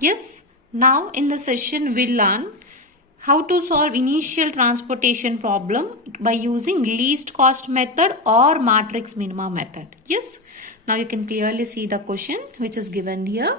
Yes, now in the session we'll learn how to solve initial transportation problem by using least cost method or matrix minima method. Yes, now you can clearly see the question which is given here.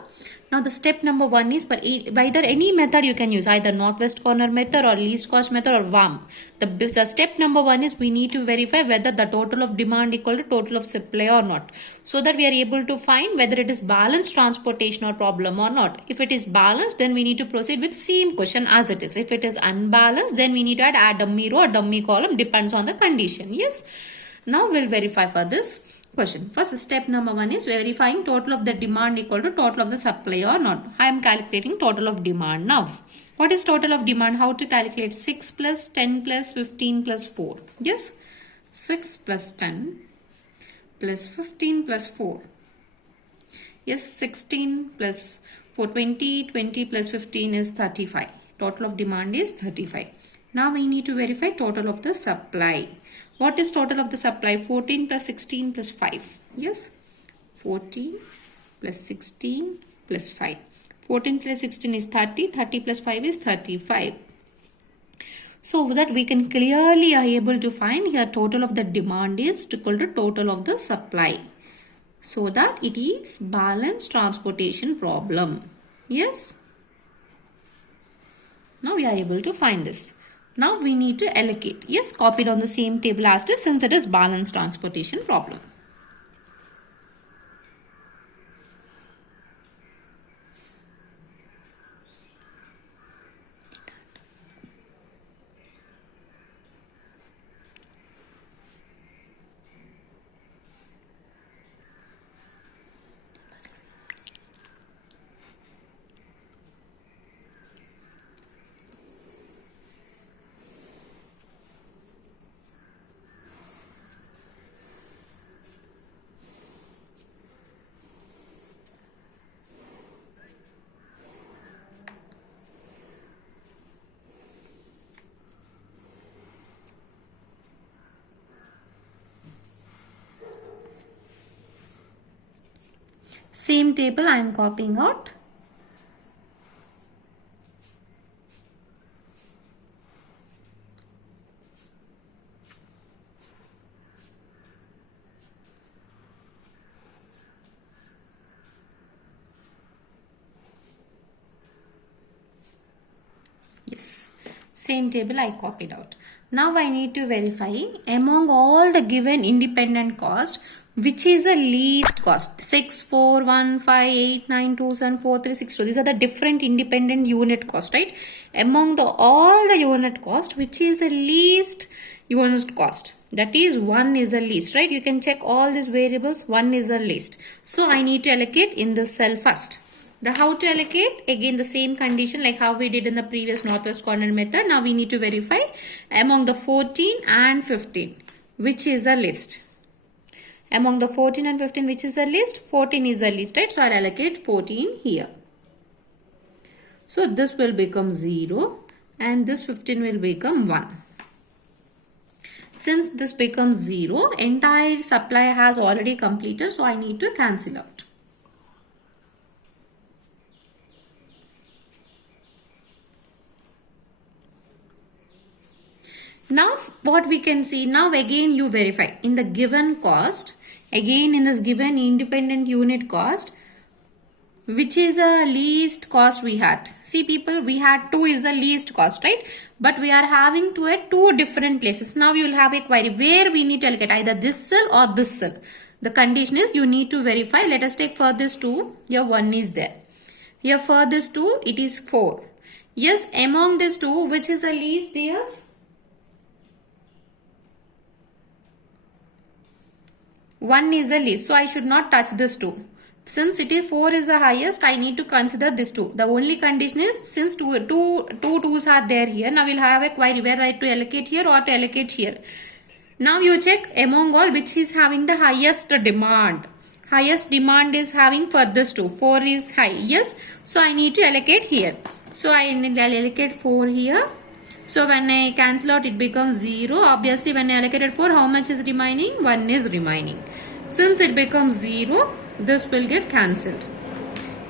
Now the step number 1 is for either any method you can use, either northwest corner method or least cost method or WAM. The step number 1 is we need to verify whether the total of demand equal to total of supply or not, so that we are able to find whether it is balanced transportation or problem or not. If it is balanced, then we need to proceed with same question as it is. If it is unbalanced, then we need to add dummy row or dummy column, depends on the condition. Yes, now we'll verify for this question. First step number 1 is verifying total of the demand equal to total of the supply or not. I am calculating total of demand. Now what is total of demand? How to calculate? 6 plus 10 plus 15 plus 4. Yes, 6 plus 10 plus 15 plus 4. Yes, 16 plus 4, 20, 20 plus 15 is 35. Total of demand is 35. Now we need to verify total of the supply. What is total of the supply? 14 plus 16 plus 5. Yes, 14 plus 16 plus 5. 14 plus 16 is 30. 30 plus 5 is 35. So that we can clearly are able to find here total of the demand is equal to total of the supply. So that it is balanced transportation problem. Yes. Now we are able to find this. Now we need to allocate. Yes, copied on the same table as this, since it is balanced transportation problem. Same table I am copying out. Yes, same table I copied out. Now I need to verify among all the given independent cost, which is the least cost. 6, 4, 1, 5, 8, 9, 2, 7, 4, 3, 6, 2. These are the different independent unit cost, right? Among all the unit cost, which is the least unit cost? That is 1 is the least, right? You can check all these variables. 1 is the least. So I need to allocate in this cell first. The how to allocate, again the same condition like how we did in the previous northwest corner method. Now we need to verify among the 14 and 15 which is the least. Among the 14 and 15 which is the least? 14 is the least, right? So I'll allocate 14 here. So this will become 0 and this 15 will become 1. Since this becomes 0, entire supply has already completed, so I need to cancel out. Now what we can see, now again you verify in the given cost, again in this given independent unit cost, which is the least cost we had. See people, we had 2 is the least cost, right? But we are having 2 at 2 different places. Now you will have a query where we need to allocate either this cell or this cell. The condition is you need to verify. Let us take for this 2, here 1 is there. Here for this 2, it is 4. Yes, among these 2, which is the least? Yes. 1 is the least, so I should not touch this 2. Since it is 4 is the highest, I need to consider this 2. The only condition is since two 2's are there here, now we'll have a query where I to allocate here or to allocate here. Now you check among all which is having the highest demand. Highest demand is having for this 2. 4 is high. Yes, so I need to allocate here. So I'll allocate 4 here. So when I cancel out, it becomes 0. Obviously, when I allocated 4, how much is remaining? 1 is remaining. Since it becomes 0, this will get cancelled.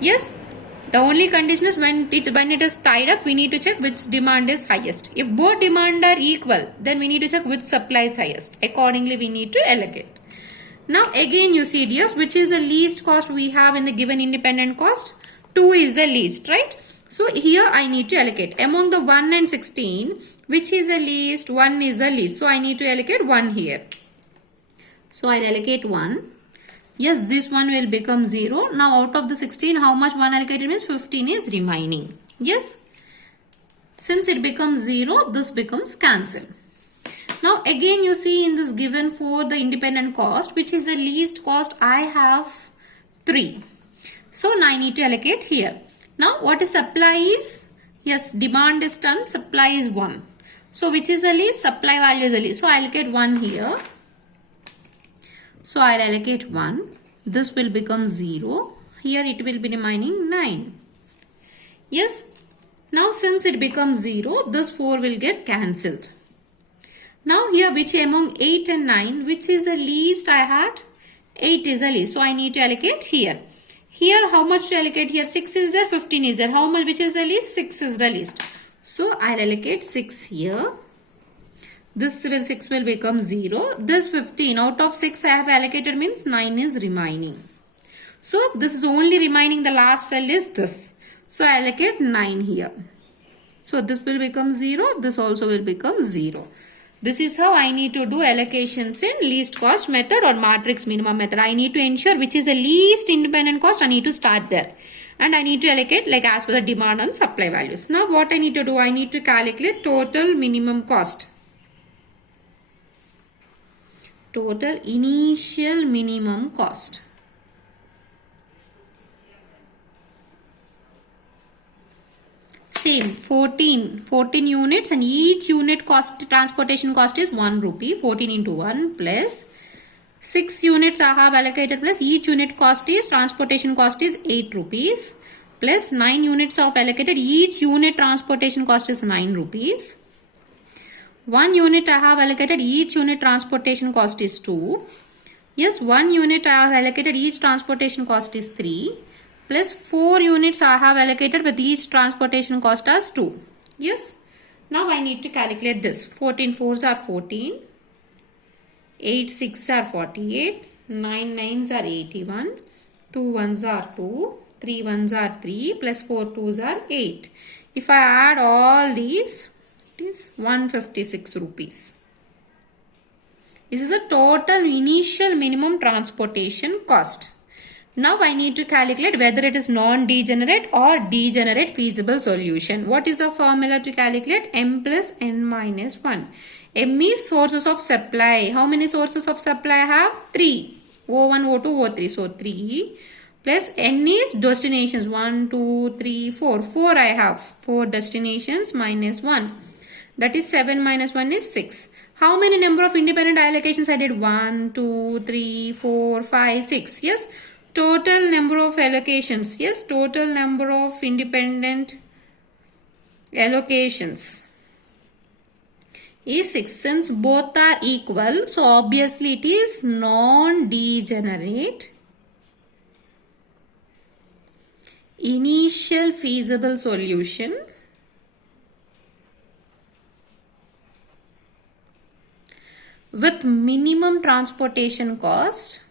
Yes. The only condition is when it is tied up, we need to check which demand is highest. If both demand are equal, then we need to check which supply is highest. Accordingly, we need to allocate. Now again you see dears, which is the least cost we have in the given independent cost? 2 is the least, right? So here I need to allocate. Among the 1 and 16, which is the least? 1 is the least. So I need to allocate 1 here. So I'll allocate 1. Yes, this one will become 0. Now out of the 16, how much 1 allocated means 15 is remaining. Yes. Since it becomes 0, this becomes cancelled. Now again you see in this given for the independent cost, which is the least cost, I have 3. So now I need to allocate here. Now what is supply is? Yes, demand is 10, supply is 1. So which is the least? Supply value is the least. So I allocate 1 here. So I'll allocate 1. This will become 0. Here it will be remaining 9. Yes. Now since it becomes 0, this 4 will get cancelled. Now here which among 8 and 9, which is the least I had? 8 is the least. So I need to allocate here. Here how much to allocate? Here 6 is there, 15 is there. How much which is the least? 6 is the least. So I'll allocate 6 here. This 6 will become 0. This 15 out of 6 I have allocated means 9 is remaining. So this is only remaining, the last cell is this. So I allocate 9 here. So this will become 0. This also will become 0. This is how I need to do allocations in least cost method or matrix minimum method. I need to ensure which is the least independent cost. I need to start there. And I need to allocate like as per the demand and supply values. Now what I need to do? I need to calculate total minimum cost. Total initial minimum cost. Same 14 units and each unit cost, transportation cost is 1 rupee. 14 into 1 plus 6 units I have allocated plus each unit cost is, transportation cost is 8 rupees plus 9 units of allocated, each unit transportation cost is 9 rupees. 1 unit I have allocated, each unit transportation cost is 2. Yes, 1 unit I have allocated, each transportation cost is 3. Plus 4 units I have allocated with each transportation cost as 2. Yes. Now I need to calculate this. 14 4s are 14. 8 6s are 48. 9 9s are 81. 2 1s are 2. 3 1s are 3. Plus 4 2s are 8. If I add all these, it is 156 rupees. This is a total initial minimum transportation cost. Now I need to calculate whether it is non-degenerate or degenerate feasible solution. What is the formula to calculate? M plus N minus 1. M is sources of supply. How many sources of supply I have? 3. O1, O2, O3. So 3 plus N is destinations. 1, 2, 3, 4. 4 I have. 4 destinations minus 1. That is 7 minus 1 is 6. How many number of independent allocations I did? 1, 2, 3, 4, 5, 6. Yes. Total number of allocations. Yes. Total number of independent allocations is 6. Since both are equal, so obviously it is non-degenerate initial feasible solution with minimum transportation cost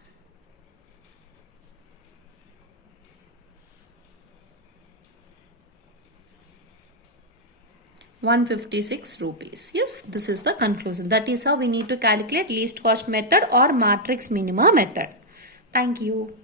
₹156. Yes, this is the conclusion. That is how we need to calculate least cost method or matrix minima method. Thank you.